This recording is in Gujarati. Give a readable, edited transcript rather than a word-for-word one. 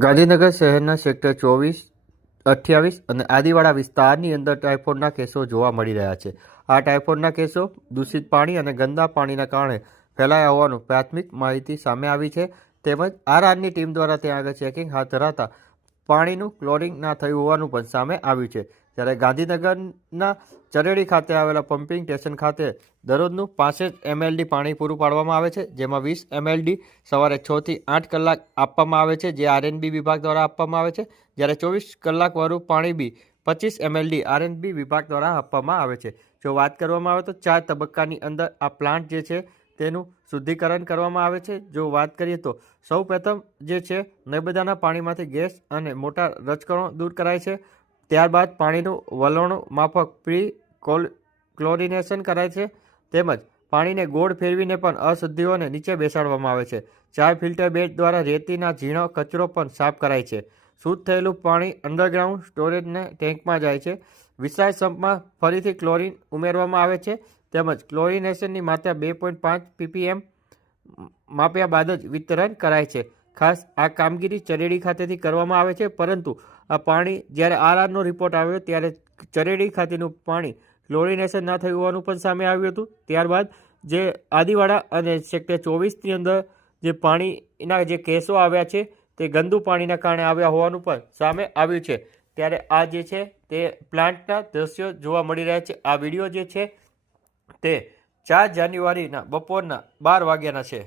ગાંધીનગર શહેરના સેક્ટર 24, 28 અને આદિવાડા વિસ્તારની અંદર ટાઇફોઇડના કેસો જોવા મળી રહ્યા છે. આ ટાઇફોઇડના કેસો દૂષિત પાણી અને ગંદા પાણીના કારણે ફેલાયા હોવાનું પ્રાથમિક માહિતી સામે આવી છે. તેમજ આરઆરની ટીમ દ્વારા ત્યાં આગળ ચેકિંગ હાથ ધરાતા પાણીનું ક્લોરિંગ ના થયું હોવાનું પણ સામે આવ્યું છે. ત્યારે ગાંધીનગરના ચરેડી ખાતે આવેલા પમ્પિંગ સ્ટેશન ખાતે દરરોજનું 65 mld પાણી પૂરું પાડવામાં આવે છે, જેમાં 20 mld સવારે 6 થી 8 કલાક આપવામાં આવે છે, જે આરએનબી વિભાગ દ્વારા આપવામાં આવે છે. જ્યારે 24 કલાકવાળું પાણી બી 25 mld આરએનબી વિભાગ દ્વારા આપવામાં આવે છે. જો વાત કરવામાં આવે તો 4 તબક્કાની અંદર આ પ્લાન્ટ જે છે તેનું શુદ્ધિકરણ કરવામાં આવે છે. જો વાત કરીએ તો સૌપ્રથમ જે છે નર્મદાના પાણીમાંથી ગેસ અને મોટા રજકણો દૂર કરાય છે. ત્યારબાદ પાણીનું વલણો માફક પ્રી ક્લોરિનેશન કરાય છે. તેમજ પાણીને ગોળ ફેરવીને પણ અશુદ્ધિઓને નીચે બેસાડવામાં આવે છે. 4 ફિલ્ટર બેડ દ્વારા રેતીના ઝીણો કચરો પણ સાફ કરાય છે. શુદ્ધ થયેલું પાણી અંડરગ્રાઉન્ડ સ્ટોરેજને ટેન્કમાં જાય છે. વિશાળ સંપમાં ફરીથી ક્લોરિન ઉમેરવામાં આવે છે. તેમજ ક્લોરિનેશનની માત્રા 2.5 ppm માપ્યા બાદ જ વિતરણ કરાય છે. ખાસ આ કામગીરી ચરેડી ખાતેથી કરવામાં આવે છે, પરંતુ આ પાણી જ્યારે આરઆરનો રિપોર્ટ આવ્યો ત્યારે ચરેડી ખાતેનું પાણી ક્લોરિનેશન ના થયું હોવાનું પણ સામે આવ્યું હતું. ત્યારબાદ જે આદિવાડા અને સેક્ટર 24ની અંદર જે પાણીના જે કેસો આવ્યા છે તે ગંદુ પાણીના કારણે આવ્યા હોવાનું પણ સામે આવ્યું છે. ત્યારે આ જે છે તે પ્લાન્ટના દ્રશ્યો જોવા મળી રહ્યા છે. આ વિડીયો જે છે તે 4 જાન્યુઆરીના બપોરના 12 વાગ્યાના છે.